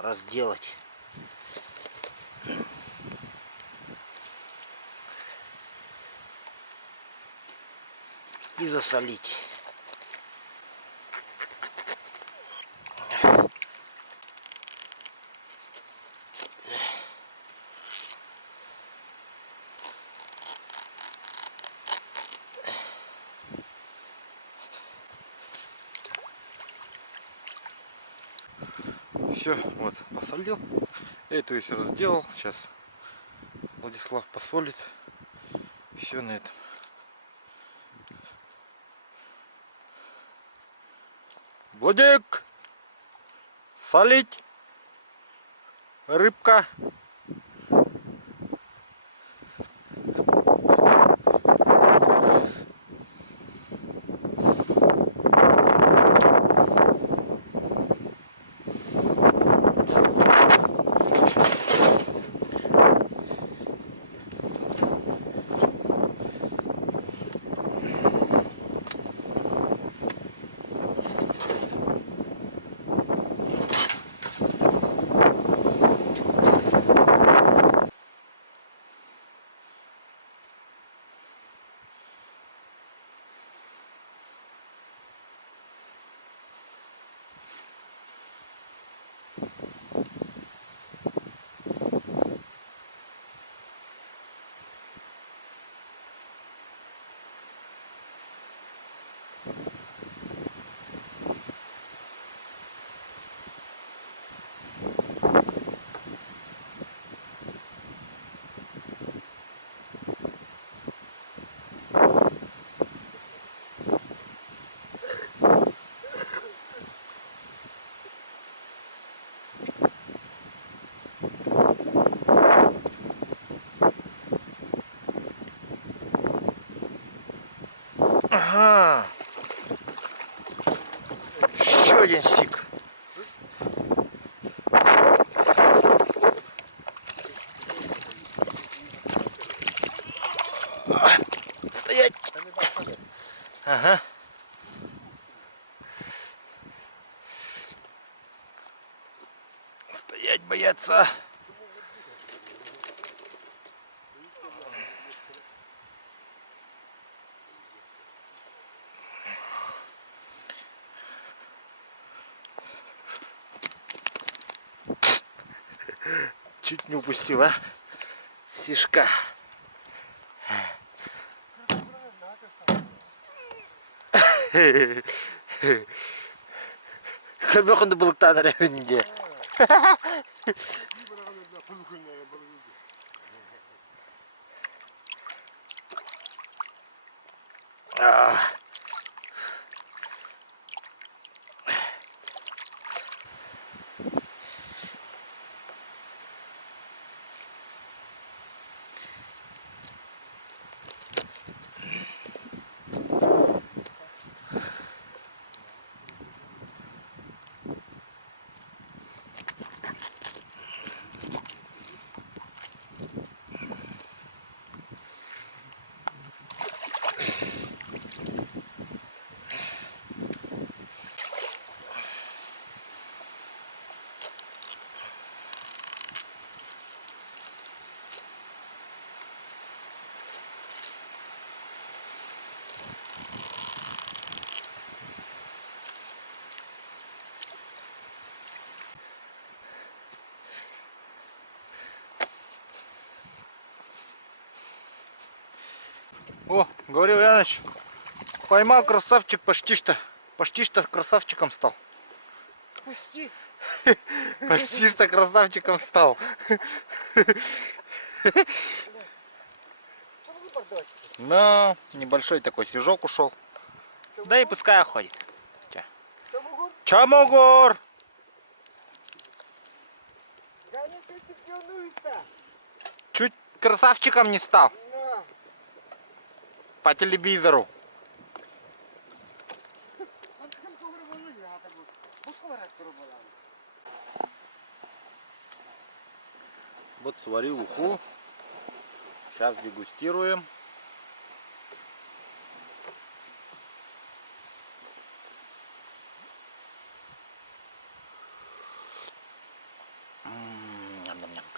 разделать и засолить. Все, вот, посолил. Эту еще разделал. Сейчас Владислав посолит. Все на этом. Владик! Солить! Рыбка! Ага. Еще один сик. Стоять. Ага. Стоять, бояться. Чуть не упустил, а? Сишка. Körmekonda balıktan önce. Ah. О, говорил Яныч, поймал красавчик, почти что красавчиком стал. Пусти. Почти что красавчиком стал. Но небольшой такой снежок ушел. Да и пускай ходит. Чамогор! Чуть красавчиком не стал. По телевизору. Вот сварил уху. Сейчас дегустируем.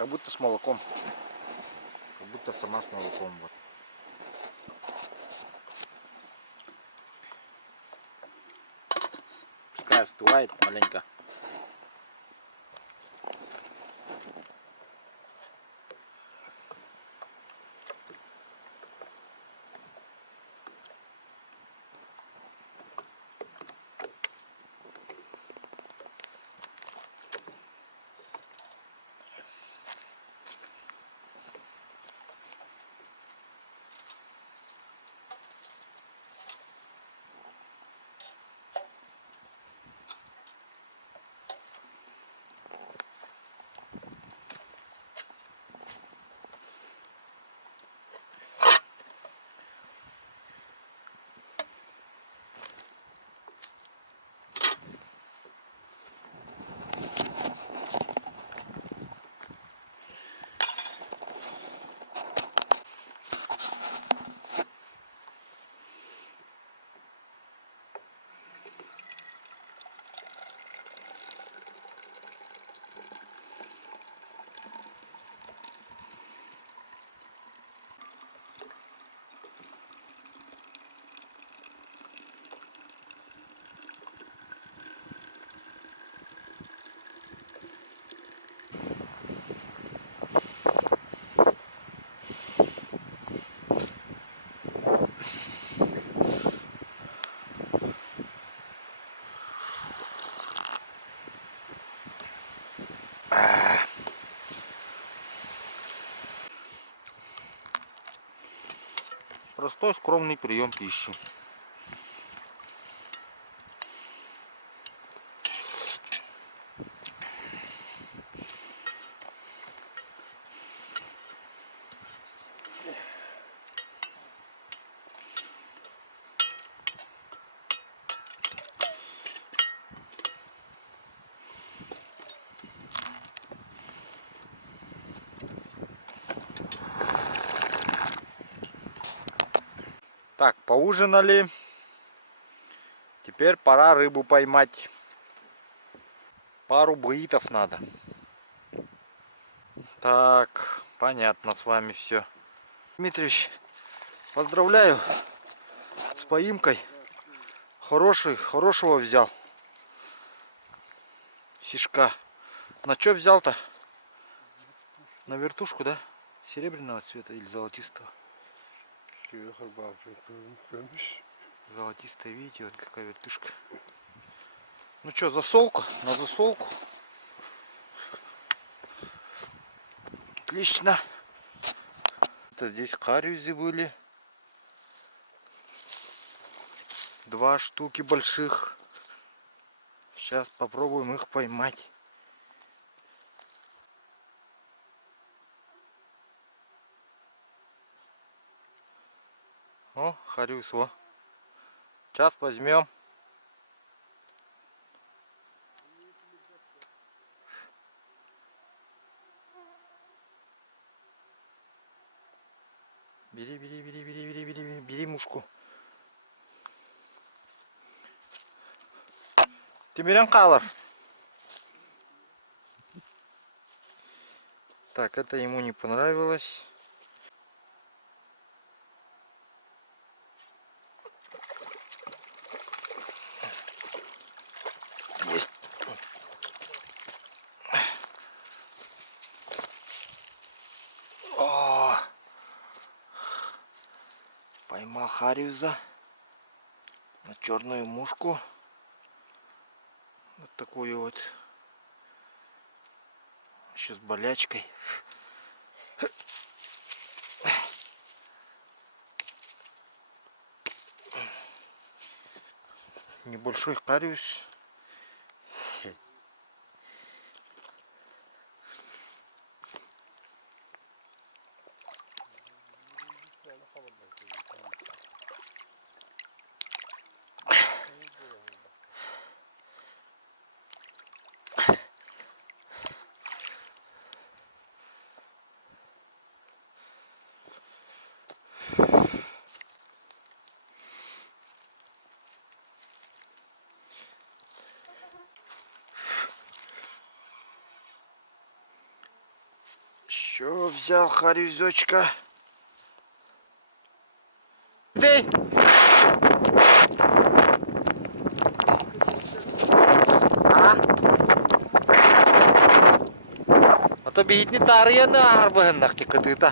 Как будто с молоком. Как будто сама с молоком. Вот. Пускай остывает маленько. Простой скромный прием пищи. Так, поужинали. Теперь пора рыбу поймать. Пару буитов надо. Так, понятно с вами все. Дмитриевич, поздравляю с поимкой. Хорошего взял. Фишка. На что взял-то? На вертушку, да? Серебряного цвета или золотистого? Золотистая, видите, вот какая вертушка. Ну что, засолка? На засолку. Отлично. Это здесь карюзи были. 2 штуки больших. Сейчас попробуем их поймать. О, харюс, во. Сейчас возьмем. Бери мушку. Тимирян Калар. Так, это ему не понравилось. Есть. О! Поймал хариуза на черную мушку. Вот такую вот. Еще с болячкой. Небольшой хариус. Все, взял харюзечка. Ты! А? Ото бейітні тарияны арбығыннақ тек кытыта.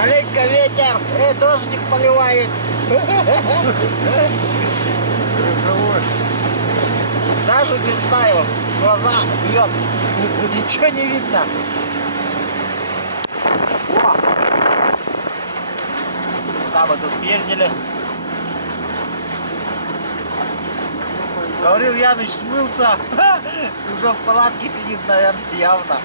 Маленько ветер, дождик поливает. Даже не знаю, глаза бьет, ничего не видно. О! Куда мы тут съездили? Говорил, Яныч смылся, уже в палатке сидит, наверное, явно.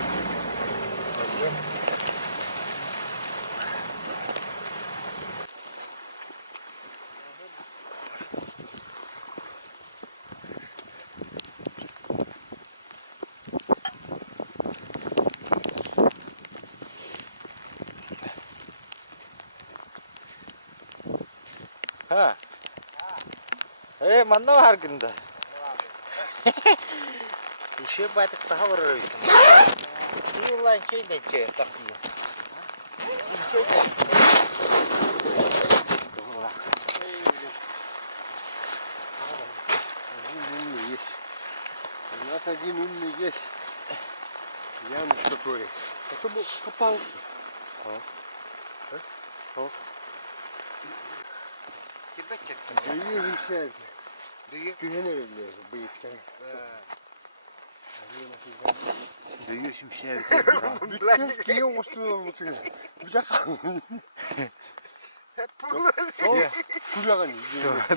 Ha. Манна харгында. Еще бы это поговорили. Ты ланчей не чей, как ее. У нас один умный есть. Яныч который. Это был копал. Тебя что-то. Даю венчается. Даю? Кюгенер влезу, боится. Даю семьдесят. Какие острова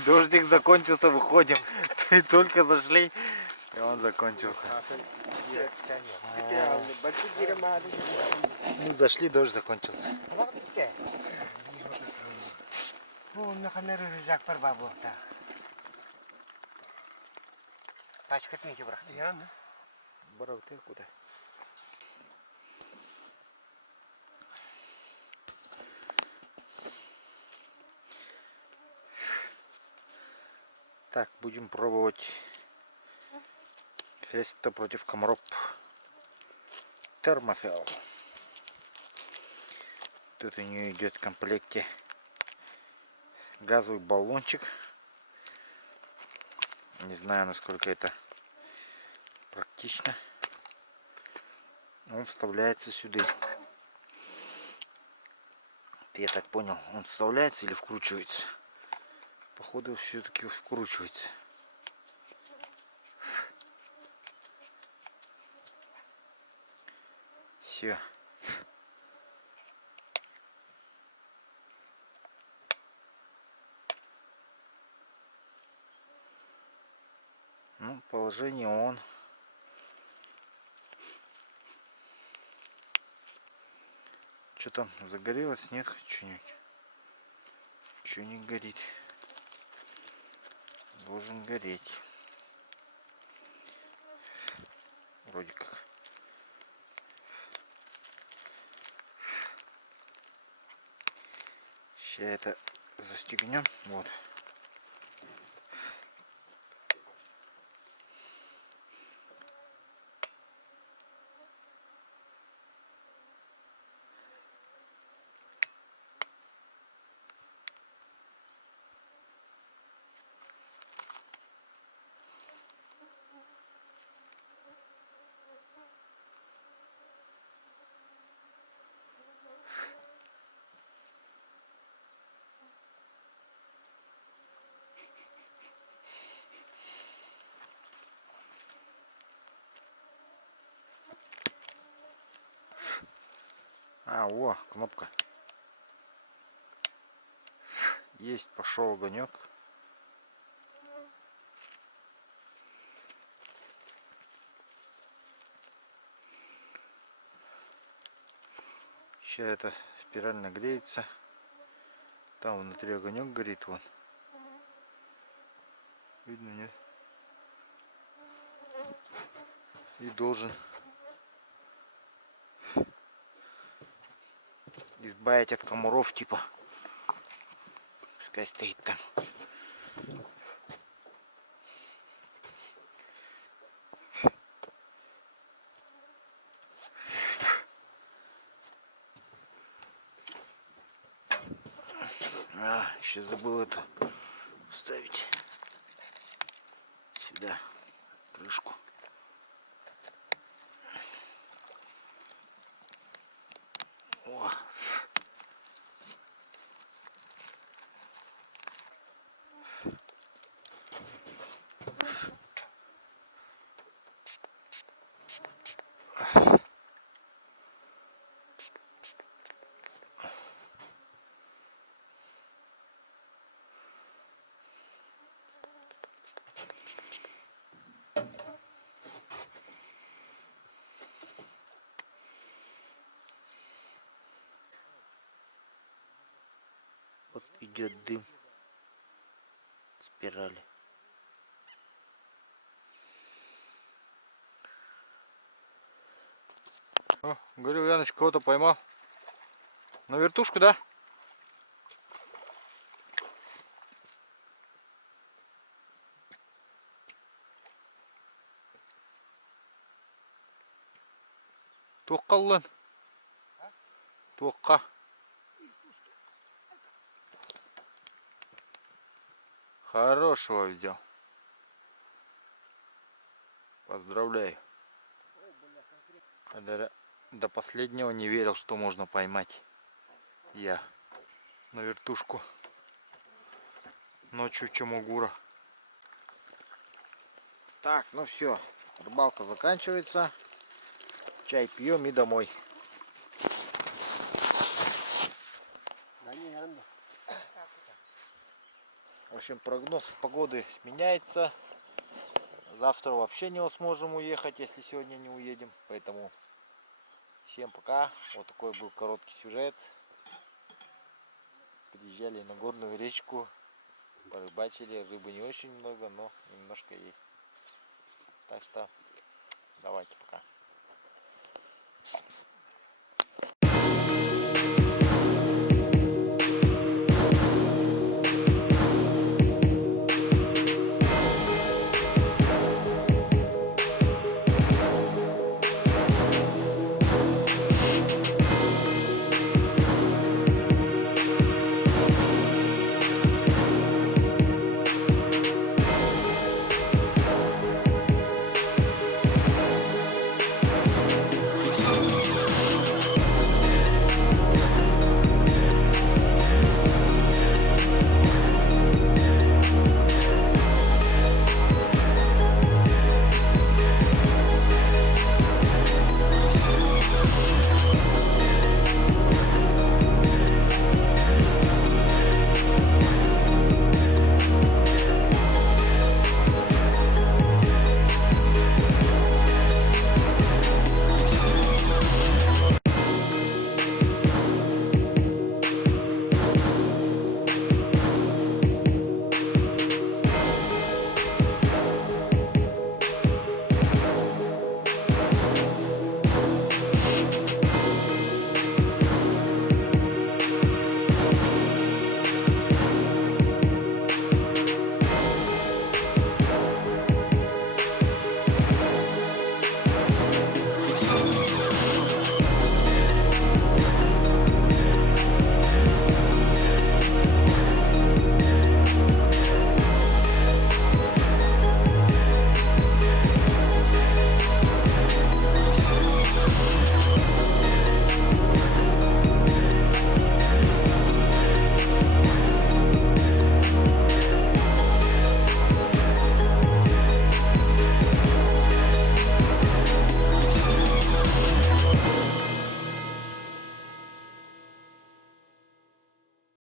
Дождик закончился, выходим. Только зашли, и он закончился. Мы зашли, дождь закончился. на камеру рюкзак бабу. Пачка тмите, брат. Яны. Баров, ты куда? Так, будем пробовать средство против комаров. Термосел. Тут у нее идет в комплекте газовый баллончик. Не знаю, насколько это практично. Он вставляется сюда. Я так понял, он вставляется или вкручивается? Походу, все-таки вкручивается. Все. Ну, положение он. Что там, загорелось? Нет, что-нибудь? Что не горит? Должен гореть. Вроде как. Сейчас это застегнем. Вот. О, кнопка. Есть, пошел огонек. Сейчас эта спираль нагреется. Там внутри огонек горит, вон. Видно, нет? И должен избавить от комаров, типа. Пускай стоит там. Еще забыл эту вставить сюда крышку. О. Вот идет дым спирали. О, говорю, Яныч, кого-то поймал. На вертушку, да? Тоққалын. Тоққа. Хорошего взял. Поздравляю. До последнего не верил, что можно поймать. Я на вертушку. Ночью чумугура. Так, ну все. Рыбалка заканчивается. Чай пьем и домой. В общем, прогноз погоды меняется. Завтра вообще не сможем уехать, если сегодня не уедем. Поэтому всем пока. Вот такой был короткий сюжет. Приезжали на горную речку. Порыбачили. Рыбы не очень много, но немножко есть. Так что давайте пока.